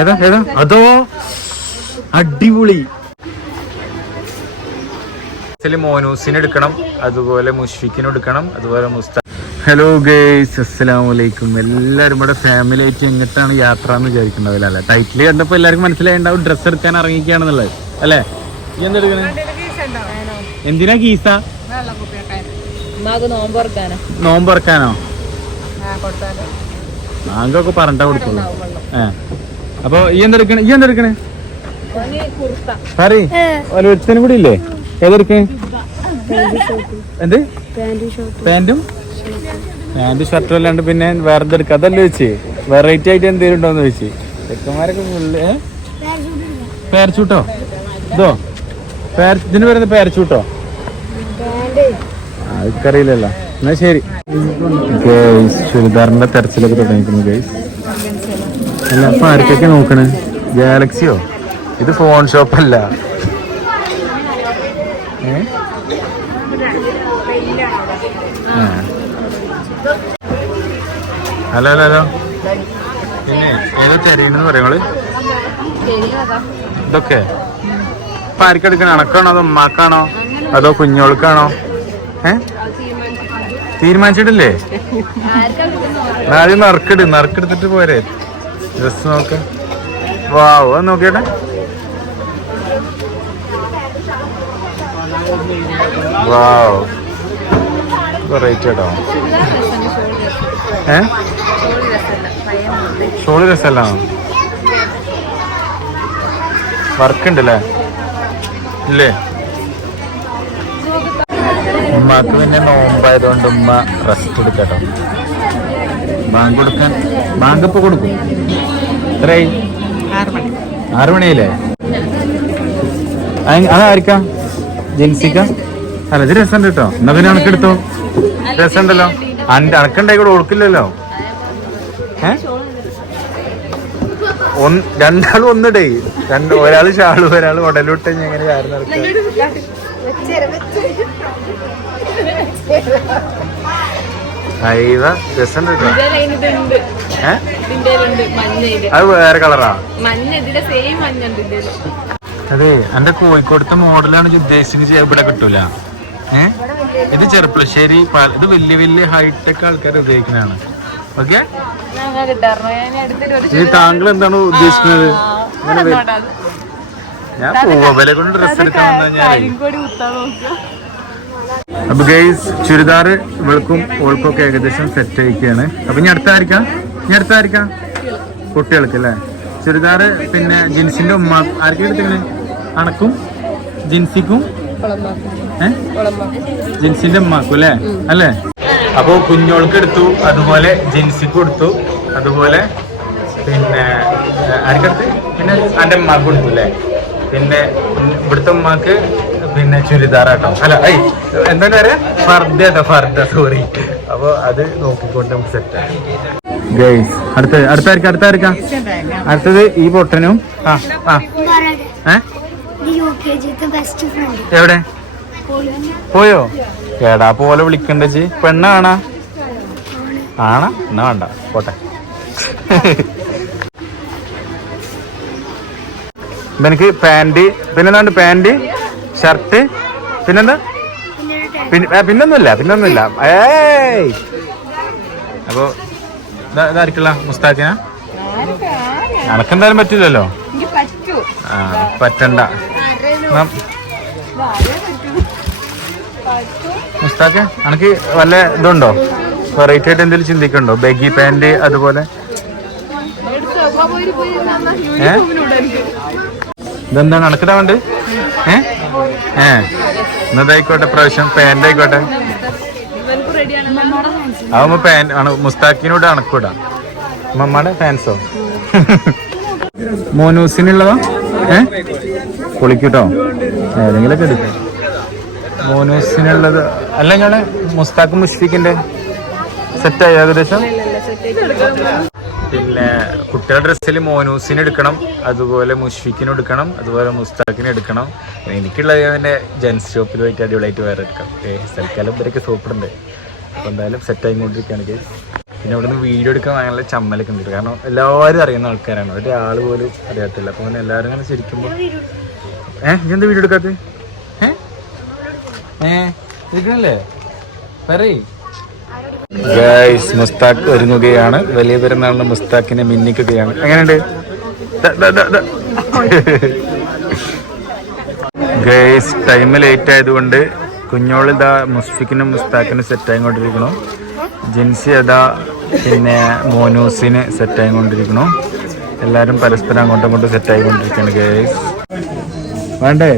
ഏതാ ഏതാ? അതോ അടിപൊളി. മോനൂസിന് എടുക്കണം അതുപോലെ മുഷ്ഫിക്കിന് എടുക്കണം അതുപോലെ മുസ്ത ഹലോ ഗേയ്സ് അസ്സലാമു അലൈക്കും. എല്ലാവരും ഇവിടെ ഫാമിലി ആയിട്ട് എങ്ങോട്ടാണ് യാത്ര എന്ന് വിചാരിക്കുന്നത് അല്ലേ? ടൈറ്റിൽ കണ്ടപ്പോൾ എല്ലാവർക്കും മനസ്സിലായിണ്ടാവും ഡ്രസ്സ് എടുക്കാൻ ഇറങ്ങിക്കുകയാണെന്നുള്ളത് അല്ലേ? എന്തിനാ കീസ നോമ്പ് നോമ്പുറക്കാനാ നോമ്പ് ഇറക്കാനോ ബാങ്കൊക്കെ പറഞ്ഞിട്ടാ കൊടുക്കുള്ളൂ. ഏ. അപ്പൊ ഈ എന്തെടുക്കണേ ഈ എന്തെടുക്കണേ കുർത്ത. പറയ് ഒരുത്തനും കൂടി ഇല്ലേ? ഏതെടുക്കേ എന്ത്? പാന്റും പാന്റ്? ഷർട്ടും അല്ലാണ്ട് പിന്നെ വേറെ എന്തെടുക്കുക അതല്ലേ വെച്ച് വെറൈറ്റി ആയിട്ട് എന്തെങ്കിലും ഉണ്ടോന്ന് ചോദിച്ചു. ചെക്കന്മാരൊക്കെ ഫുള്ള് പേരച്ചൂട്ടോ? ഇതോ? പേര ഇതിന് വരുന്ന പേരച്ചൂട്ടോ? അതൊക്കറിയില്ലല്ലോ എന്നാ ശരി. ചുരിദാറിന്റെ തെരച്ചിലൊക്കെ തുടങ്ങിക്കുന്നു ഗൈസ്. അല്ല അപ്പൊ ആർക്കൊക്കെ നോക്കണേ? ഗാലക്സിയോ? ഇത് ഫോൺ ഷോപ്പല്ല അല്ല. Hello hello hello. പിന്നെ ഏതോ തെരയണെന്ന് പറയുന്നത് ഇതൊക്കെ. ഇപ്പൊ ആർക്കെടുക്കണ? അണക്കാണോ അതോ ഉമ്മാക്കാണോ? അതോ കുഞ്ഞോൾക്കാണോ? ഏ? തീരുമാനിച്ചിട്ടില്ലേ? ആദ്യം നറുക്കിട് നറുക്കെടുത്തിട്ട് പോരെ. ഡ്രസ് നോക്ക. വാവ് അത് നോക്കിയട്ടെ. വാവ് കേട്ടോ ഏ? ഷോൾ രസമല്ല. വർക്ക് ഉണ്ടല്ലേ? ഇല്ലേ? ഉമ്മാക്ക് പിന്നെ നോമ്പായതുകൊണ്ട് ഉമ്മ റെസ്റ്റ് എടുക്കട്ടോ. ബാങ്ക് കൊടുക്കാൻ ബാങ്ക് ഇപ്പൊ കൊടുക്കും. എത്രയായി? ആറു മണിയല്ലേ? അതാരിക്കാം അതായിരിക്കാം? ജെൻസിക്ക അല്ല ഇത് രസമുണ്ട് കേട്ടോ. എന്നാ പിന്നെ അണക്കെടുത്തോ രസമുണ്ടല്ലോ. അന്റെ അണക്കുണ്ടായി കൂടെ കൊടുക്കില്ലല്ലോ ഏ? രണ്ടാളും ഒന്നിടേ. രണ്ട് ഒരാൾ ഷാളും ഒരാൾ ഉടലൂട്ടെ എങ്ങനെ ചാരി നടക്കുക അത് വേറെ കളറാ. അതെ എന്റെ കോഴിക്കോടത്തെ മോഡലാണ് ഉദ്ദേശിച്ച് ഉദ്ദേശിച്ചത് ഇവിടെ കിട്ടൂല. ഏ? ഇത് ചെറുപ്പശ്ശേരി ഇത് വലിയ വലിയ ഹൈടെക് ആൾക്കാർ ഉപയോഗിക്കുന്നതാണ്. ഓക്കെ? ഈ താങ്കൾ എന്താണ് ഉദ്ദേശിക്കുന്നത്? ഞാൻ പോവാ വില കൊണ്ട് ഡ്രസ് എടുക്കാൻ വന്നാ നോക്കുക. അപ്പൊ ഗൈസ് ചുരിദാർ ഇവൾക്കും ഓൾക്കും ഒക്കെ ഏകദേശം സെറ്റ് ആയിക്കാണ്. അപ്പൊ ഇനി അടുത്തായിരിക്കാം ഇനി അടുത്തായിരിക്കാം കുട്ടികൾക്ക് അല്ലേ? ചുരിദാർ പിന്നെ ജിൻസിന്റെ ഉമ്മ ആർക്കും എടുത്തിങ്ങനെ അണക്കും ജിൻസിക്കും ജിൻസിന്റെ ഉമ്മാക്കും അല്ലേ? അല്ലേ? അപ്പൊ കുഞ്ഞോൾക്ക് എടുത്തു അതുപോലെ ജിൻസിക്കും എടുത്തു അതുപോലെ പിന്നെ ആർക്കെടുത്ത്? പിന്നെ എന്റെ ഉമ്മാക്കും എടുത്തു അല്ലേ? പിന്നെ ഇവിടുത്തെ ഉമ്മാക്ക് പിന്നെ ചുരിദാറാട്ടോ. അല്ല ഐ എന്താണ് പറയാ ഫർദ ഫർദ സോറി അപ്പൊ അത് നോക്കിക്കൊണ്ട് നമുക്ക് സെറ്റ് ഗൈസ് അടുത്ത അടുത്തായിരിക്കാം അടുത്തായിരിക്കാം അടുത്തത് ഈ പൊട്ടനും. ആ എവിടെ? പോയോ? കേടാ പോലെ വിളിക്കണ്ടേ പെണ്ണാണാ? ആണാ? എന്നാ വേണ്ട പോട്ടെ. എനിക്ക് പിന്നെ പിന്നെന്താണ്ട് പാന്റ്? ഷർട്ട്. പിന്നെന്താ? പിന്നെ പിന്നൊന്നുമില്ല പിന്നൊന്നുമില്ല. ഏയ്! അപ്പൊ ഇതാ- ഇതായിരിക്കുള്ള മുസ്താഖിന നടക്കെന്തായാലും പറ്റില്ലല്ലോ? എനിക്ക് പറ്റൂ ആ പറ്റണ്ട. മുസ്താഖ അനക്ക് വല്ല ഇതുണ്ടോ? വെറൈറ്റി ആയിട്ട് എന്തെങ്കിലും ചിന്തിക്കണ്ടോ? ബെഗി പാന്റ് അതുപോലെ? ഏ? ഇതെന്താണ്? അനക്കിതാ വേണ്ടത്? ഏ? ഏ എന്നതായിക്കോട്ടെ പ്രാവശ്യം പാന്റ് ആയിക്കോട്ടെ അതാകുമ്പോ പാൻ ആണ് മുസ്താഖിനോട് അണക്കൂടാ. മമ്മയുടെ ഫാൻസോ മോനൂസിനുള്ളതോ? ഏ? പൊളിക്കൂട്ടോ? ഏതെങ്കിലൊക്കെ എടുക്കാം. മോനൂസിനുള്ളത് അല്ല ഞാൻ മുസ്താഖ് മുഷ്ഫിഖിന്റെ സെറ്റായി ഏകദേശം? പിന്നെ കുട്ടികളുടെ ഡ്രസ്സിൽ മോനൂസിന് എടുക്കണം അതുപോലെ മുഷ്ഫിക്കിന് എടുക്കണം അതുപോലെ മുസ്താഖിന് എടുക്കണം. എനിക്കുള്ളത് എന്റെ ജെൻസ് ഷോപ്പിൽ പോയിട്ട് അടിപൊളിയായിട്ട് വേറെ എടുക്കാം. ഏ തൽക്കാലം ഇവരൊക്കെ സൂപ്പറുണ്ട് അപ്പോൾ എന്തായാലും സെറ്റ് ആയിക്കൊണ്ടിരിക്കുകയാണ് കേസ് പിന്നെ അവിടെ നിന്ന് വീഡിയോ എടുക്കാൻ നല്ല ചമ്മലൊക്കെ ഉണ്ട്. കാരണം എല്ലാവരും അറിയുന്ന ആൾക്കാരാണ്. ഒരാൾ പോലും അറിയാത്തില്ല. അപ്പോൾ അങ്ങനെ എല്ലാവരും അങ്ങനെ ശരിക്കുമ്പോൾ ഇനി എന്താ വീഡിയോ എടുക്കാത്തത് ഏ? ഏ ഇരിക്കണല്ലേ? പറയ്. ഗൈസ് മുസ്താഖ് ഒരുങ്ങുകയാണ്. വലിയ പെരുന്നാളിന് മുസ്താഖിനെ മിന്നിക്കുകയാണ്. എങ്ങനെയുണ്ട്? ഗൈസ് ടൈം ലേറ്റ് ആയതുകൊണ്ട് കുഞ്ഞോളി ഇതാ മുസ്ഫിക്കിനും മുസ്താഖിനും സെറ്റ് കൊണ്ടിരിക്കണു ജിൻസി അതാ പിന്നെ മോനൂസിന് സെറ്റ് കൊണ്ടിരിക്കണു എല്ലാവരും പരസ്പരം അങ്ങോട്ടും ഇങ്ങോട്ടും സെറ്റ് ആയിക്കൊണ്ടിരിക്കുകയാണ് ഗൈസ് വേണ്ടേ?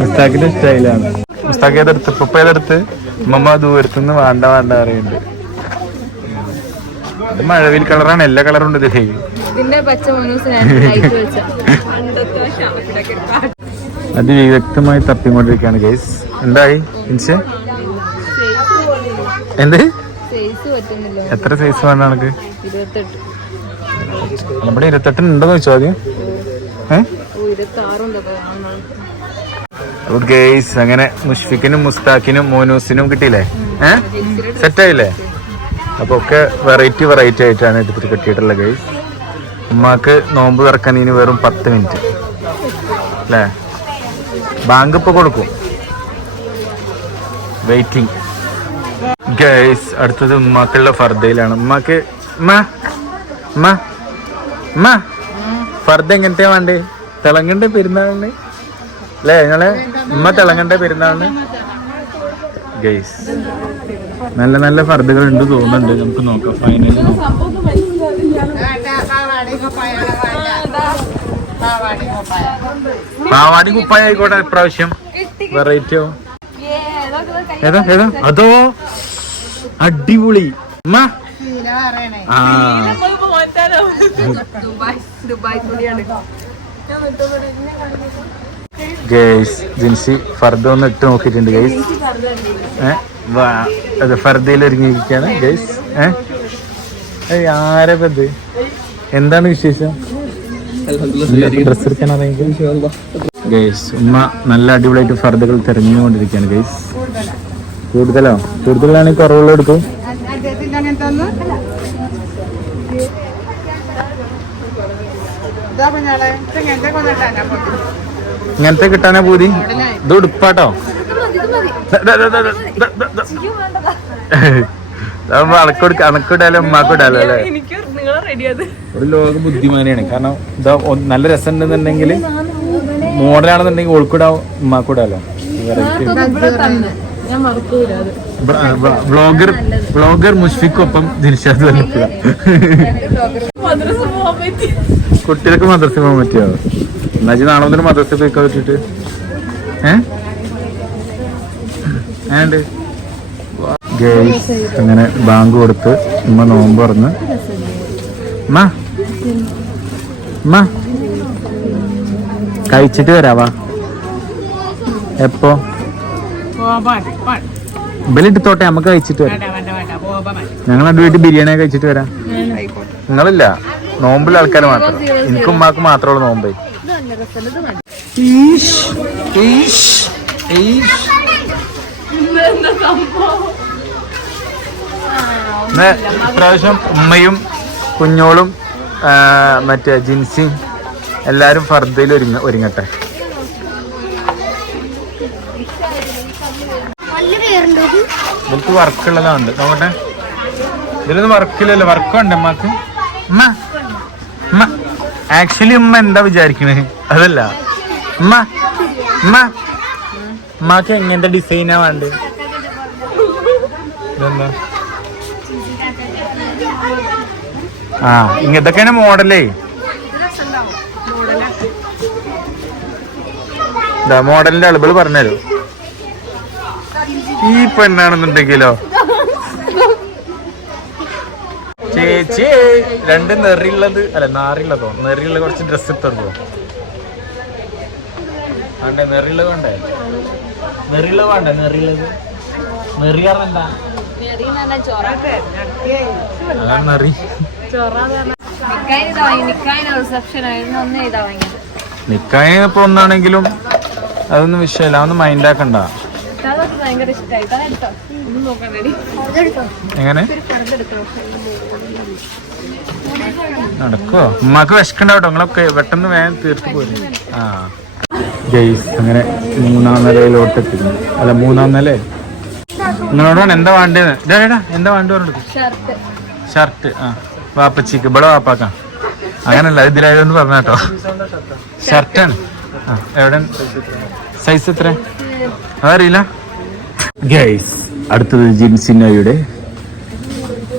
മുസ്താഖിന്റെ സ്റ്റൈലാണ് മുസ്താഖ് ഏതെടുത്ത്? പപ്പ ഏതെടുത്ത്? ഉമ്മ ദൂരത്തുനിന്ന് വേണ്ട വേണ്ട പറയുന്നുണ്ട്. ഇത് മഴവിൽ കളറാണ് എല്ലാ കളറും ഉണ്ട് ഇതിൽ ഇതിന്റെ പച്ച മനൂസിനാണ് ലൈറ്റ് വെച്ച. പണ്ടത്തെ ഷാപ്പിലൊക്കെ കാ- അതിവ്യക്തമായി തപ്പിക്കൊണ്ടിരിക്കുകയാണ് ഗൈസ് എന്തായി ഇൻസ് എന്ത്? സൈസ് പറ്റുന്നില്ല. എത്ര സൈസ് വേണ്ട നമുക്ക് ഇരുപത്തെട്ട്. നമ്മുടെ ഇരുപത്തെട്ടിന് ഉണ്ടോ ചോദിച്ചോ ആദ്യം? ഏഹ് ഇരുപത്തി ഗെയ്സ് അങ്ങനെ മുഷ്ഫിക്കിനും മുസ്താഖിനും മോനൂസിനും കിട്ടിയില്ലേ? സെറ്റ് ആയില്ലേ അപ്പൊ ഒക്കെ വെറൈറ്റി വെറൈറ്റി ആയിട്ടാണ് എടുത്തിട്ട് കിട്ടിയിട്ടുള്ളത് ഗെയ്സ് ഉമ്മാക്ക് നോമ്പ് തുറക്കാൻ ഇനി വെറും പത്ത് മിനിറ്റ് അല്ലേ? ബാങ്ക് ഇപ്പൊ കൊടുക്കും. വെയിറ്റിംഗ് ഗേസ് അടുത്തത് ഉമ്മാക്കുള്ള ഫർദയിലാണ്. ഉമ്മാക്ക് ഉമ്മ ഉമ്മ ഉമ്മ. ഫർദ എങ്ങനത്തെ വേണ്ടേ? തിളങ്ങണ്ടേ പെരുന്നാളിന്. അല്ലേ? നിങ്ങൾ ഉമ്മ തിളങ്ങണ്ട പെരുന്നാളിന്? ഗൈസ് നല്ല നല്ല ഫർദുകൾ ഉണ്ട് തോന്നുന്നുണ്ട്. നമുക്ക് നോക്കാം. ഫൈനലി പാവാടി കുപ്പായ ആയിക്കോട്ടെ ഇപ്രാവശ്യം. വെറൈറ്റിയോ ഏതാ ഏതാ? അതോ? അടിപൊളി. ദുബായ് ദുബായ് ഗേസ് ജിൻസി ഫർദ ഒന്ന് ഇട്ട് നോക്കിയിട്ടുണ്ട് ഗേസ് അത് ഫർദയിൽ ഒരുങ്ങിയിരിക്കുകയാണ് ഗേസ് ഏ? ആരെ ഇത്? എന്താണ് വിശേഷം? ഡ്രസ് എടുക്കാൻ ഗേസ് ഉമ്മ നല്ല അടിപൊളിയായിട്ട് ഫർദകൾ തിരഞ്ഞുകൊണ്ടിരിക്കുകയാണ് ഗേസ് കൂടുതലോ? കൂടുതലാണെങ്കിൽ കുറവുള്ള എടുക്കും. ഇങ്ങനത്തെ കിട്ടാനാ പൂതി? ഇത് ഉടുപ്പാട്ടോ? അണക്കൊടുക്ക അണക്കിടാലോ ഉമ്മാക്കിടാലോ അല്ലേ? ഒരു ലോക ബുദ്ധിമാനെയാണ് കാരണം ഇതാ നല്ല രസം ഉണ്ടെന്നുണ്ടെങ്കിൽ മോഡലാണെന്നുണ്ടെങ്കിൽ ഓൾക്കിടാ ഉമ്മാക്കിടാലോ ബ്ലോഗർ ബ്ലോഗർ മുഷ്ഫിക്കൊപ്പം ദിൽഷാദ് വന്നിട്ടില്ല. കുട്ടികൾക്ക് മദ്രസ പോകാൻ പറ്റിയോ? എന്നുവെച്ചാൽ നാളെ മുതൽ മദ്രസ പോയിക്കാൻ പറ്റിട്ട് ഏ? ഏണ്ട്? ഗേൾസ് അങ്ങനെ ബാങ്ക് കൊടുത്ത് ഉമ്മ നോമ്പ് പറഞ്ഞ് ഉമ്മ? ഉമ്മ? കഴിച്ചിട്ട് വരാവാ. എപ്പോ? ഇബലിട്ടോട്ടെ നമുക്ക് കഴിച്ചിട്ട് വരാം. ഞങ്ങൾ രണ്ടുപേട്ട് ബിരിയാണി കഴിച്ചിട്ട് വരാം. നിങ്ങളില്ല. നോമ്പിലെ ആൾക്കാർ മാത്രം. എനിക്കും ഉമ്മാക്ക് മാത്രമുള്ള നോമ്പേ. ഇപ്രാവശ്യം ഉമ്മയും കുഞ്ഞോളും മറ്റേ ജിൻസിയും എല്ലാരും ഫർദയിൽ ഒരുങ്ങ ഒരുങ്ങട്ടെ? നമുക്ക് വർക്കുള്ളതാണ്ട്. നോക്കട്ടെ. ഇതിലൊന്നും വർക്കില്ലല്ലോ. വർക്കുണ്ട് അമ്മയ്ക്ക് ഉമ്മ. ഉമ്മ. ആക്ച്വലി ഉമ്മ എന്താ വിചാരിക്കണേ? അതല്ല. ഉമ്മ എങ്ങനത്തെ ഡിസൈനാ ഇതെന്താ? ആ ഇങ്ങനത്തൊക്കെയാണ് മോഡലേ ഇതാ മോഡലിന്റെ അളവുകൾ പറഞ്ഞുതരൂ. ഈ പെണ്ണാണെന്നുണ്ടെങ്കിലോ? ചേച്ചി രണ്ട് നെറിയുള്ളത് അല്ല നാറിയുള്ളതോ? നെറിയുള്ള കുറച്ച് ഡ്രസ്സ് എടുത്തോ വേണ്ടേ? നെറിയുള്ളത് വേണ്ടേ? നെറിയുള്ളത് വേണ്ടേ? നെറിയുള്ളത് നെറിയാറ് എന്താ? അതാണ് നെറി. റിസപ്ഷൻ ആയിരുന്നു ഒന്ന് ചെയ്താ വാങ്ങിയത് നിക്കാന് ഇപ്പൊ ഒന്നാണെങ്കിലും അതൊന്നും വിഷയമില്ല അതൊന്നും മൈൻഡ് ആക്കണ്ട. എങ്ങനെ? നടക്കോ ഉമ്മാക്ക് വിശക്കണ്ടാവട്ടോ. നിങ്ങളൊക്കെ പെട്ടെന്ന് വേഗം തീർത്ത് പോരും. ആ. ജയ്സ് അങ്ങനെ മൂന്നാം നിലയിലോട്ട് എത്തിക്കുന്നു അല്ല മൂന്നാം നില. നിങ്ങളോടാണ് എന്താ വേണ്ടത്? എന്താ വേണ്ട പറഞ്ഞത് ഷർട്ട്. ആ. വാപ്പച്ചിക്ക്. ഇവിടെ വാപ്പാക്കാം. അങ്ങനല്ല ഇതിലായതൊന്ന് പറഞ്ഞാട്ടോ ഷർട്ടാണ്. ആ എവിടെ? സൈസ് എത്ര? അതറിയില്ല. ഗൈസ് അടുത്തത് ജിൻസിനോയുടെ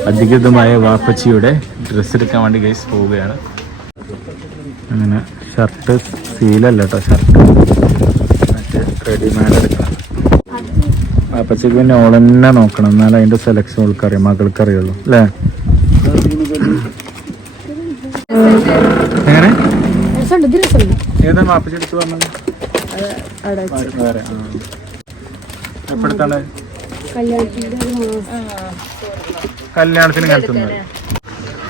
അധികൃതമായ വാപ്പച്ചിയുടെ ഡ്രസ്സ് എടുക്കാൻ വേണ്ടി ഗൈസ് പോവുകയാണ്. അങ്ങനെ. Shirt സീലല്ല shirt. റെഡിമെയ്ഡ് എടുക്കണം. അപ്പച്ചക്ക് പിന്നെ ഓളെന്നെ നോക്കണം. എന്നാലും അതിന്റെ സെലക്ഷൻ ഓൾക്കറിയാം. മകൾക്ക് അറിയുള്ളൂ അല്ലേ? എങ്ങനെ? എപ്പോഴത്താണ് കല്യാണത്തിന് കലത്തുന്നത്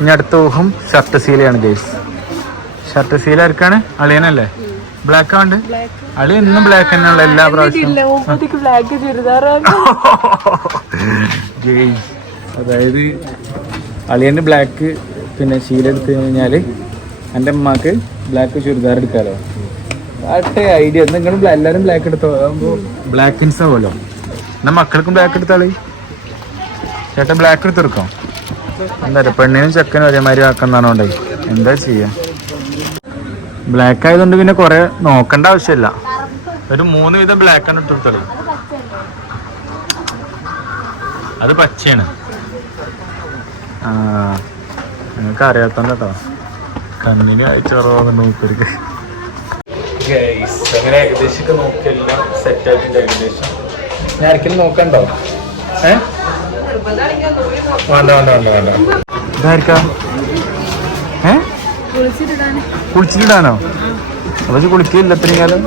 ഇനി അടുത്ത ഊഹം ഷർട്ട് സീലയാണ് ഗേസ്. ഷർട്ട് സീൽ ആർക്കാണ് അളിയനല്ലേ? ബ്ലാക്ക് ഉണ്ട് അളി എന്നും ബ്ലാക്ക് തന്നെയുള്ള എല്ലാ പ്രാവശ്യവും ഗെയിംസ് അതായത് അളിയന് ബ്ലാക്ക് പിന്നെ ശീല എടുത്തു കഴിഞ്ഞാൽ എന്റെ അമ്മയ്ക്ക് ബ്ലാക്ക് ചുരിദാർ എടുക്കാലോ. ആട്ടെ ഐഡിയ നിങ്ങളും എല്ലാരും ബ്ലാക്ക് എടുത്തോ? ബ്ലാക്ക് ബ്ലാക്കിൻസ് ആവുമല്ലോ. എന്നാ മക്കൾക്കും ബ്ലാക്ക് എടുത്താളി ചേട്ടൻ ബ്ലാക്ക് എടുത്തെടുക്കാം എന്താ പറയുക പെണ്ണിനും ചെക്കനും ഒരേമാതിരി ആക്കുന്നതാണോണ്ടേ എന്താ ചെയ്യാ? ബ്ലാക്ക് ആയതുകൊണ്ട് പിന്നെ കുറെ നോക്കേണ്ട ആവശ്യമില്ല. ഒരു മൂന്ന് വിധം ബ്ലാക്ക് ആണ് ഇട്ടെടുത്തോളൂ അത് പച്ചയാണ്. ആ നിങ്ങൾക്ക് അറിയാത്തോണ്ട് കേട്ടോ കണ്ണിന് അയച്ചോറോന്ന് നോക്കരുത് അങ്ങനെ ഏകദേശം നോക്കിയെല്ലാം സെറ്റ് ആയിട്ടുണ്ട് ഏകദേശം. ഞാൻ ഒരിക്കലും നോക്കണ്ടോ? ഏ? വേണ്ട വേണ്ട വേണ്ട വേണ്ട. ഇതായിരിക്കാം ഏ? കുളിച്ചിട്ടാണോ പക്ഷെ കുളിക്കില്ല ഇത്രയും കാലം.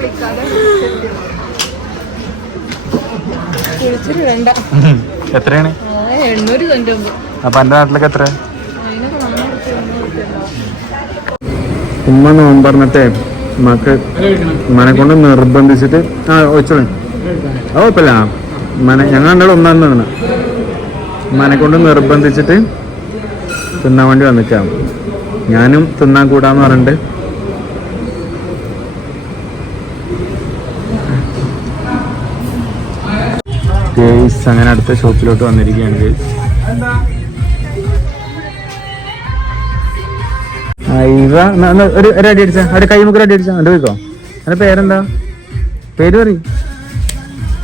എത്രയാണ്? അപ്പൊ എന്റെ നാട്ടിലൊക്കെ എത്ര? ഉമ്മ നോമ്പ് പറഞ്ഞിട്ടേ ഉമ്മക്ക് ഉമ്മനെ കൊണ്ട് നിർബന്ധിച്ചിട്ട് ആ വെച്ചോളെ അത് കുഴപ്പമില്ല. ഉമ്മനെ ഞങ്ങൾ രണ്ടാളും ഒന്നാം തന്നെ ഉമ്മനെ കൊണ്ട് നിർബന്ധിച്ചിട്ട് തിന്നാൻ വേണ്ടി വന്നിക്കാം. ഞാനും തിന്നാൻ കൂടാന്ന് പറഞ്ഞിട്ട് ഗേസ് അങ്ങനെ അടുത്ത ഷോപ്പിലോട്ട് വന്നിരിക്കുകയാണ് ഗേസ് ഇവ ഒരു ഒരു അടി അടിച്ച അവിടെ കൈ മുക്ക് അടി അടിച്ച എന്റെ പോയിക്കോ. അതിന്റെ പേരെന്താ? പേര് പറ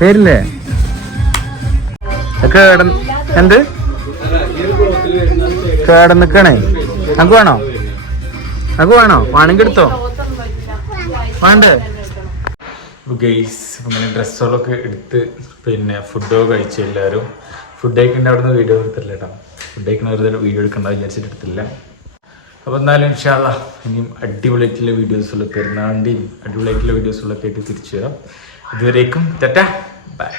പേരില്ലേ? കേട എന്ത്? കേടന്നിക്കണേ. നമുക്ക് വേണോ? നമുക്ക് വേണോ? വേണമെങ്കിൽ എടുത്തോ? വേണ്ടേ? ഗെയ്സ് ഇങ്ങനെ ഡ്രസ്സുകളൊക്കെ എടുത്ത് പിന്നെ ഫുഡോ കഴിച്ചു എല്ലാവരും ഫുഡ് കഴിക്കേണ്ട അവിടെ നിന്ന് വീഡിയോ എടുത്തില്ല കേട്ടോ ഫുഡ് കഴിക്കണ വെറുതെ വീഡിയോ എടുക്കണ്ട വിചാരിച്ചിട്ട് എടുത്തില്ല അപ്പോൾ എന്നാലും ഇൻഷാല്ല ഇനിയും അടിപൊളിയായിട്ടുള്ള വീഡിയോസുള്ള പെരുന്നാളിന്റെയും അടിപൊളിയായിട്ടുള്ള വീഡിയോസുകളൊക്കെ ആയിട്ട് തിരിച്ചു വരാം. ഇതുവരേക്കും ടാറ്റ ബൈ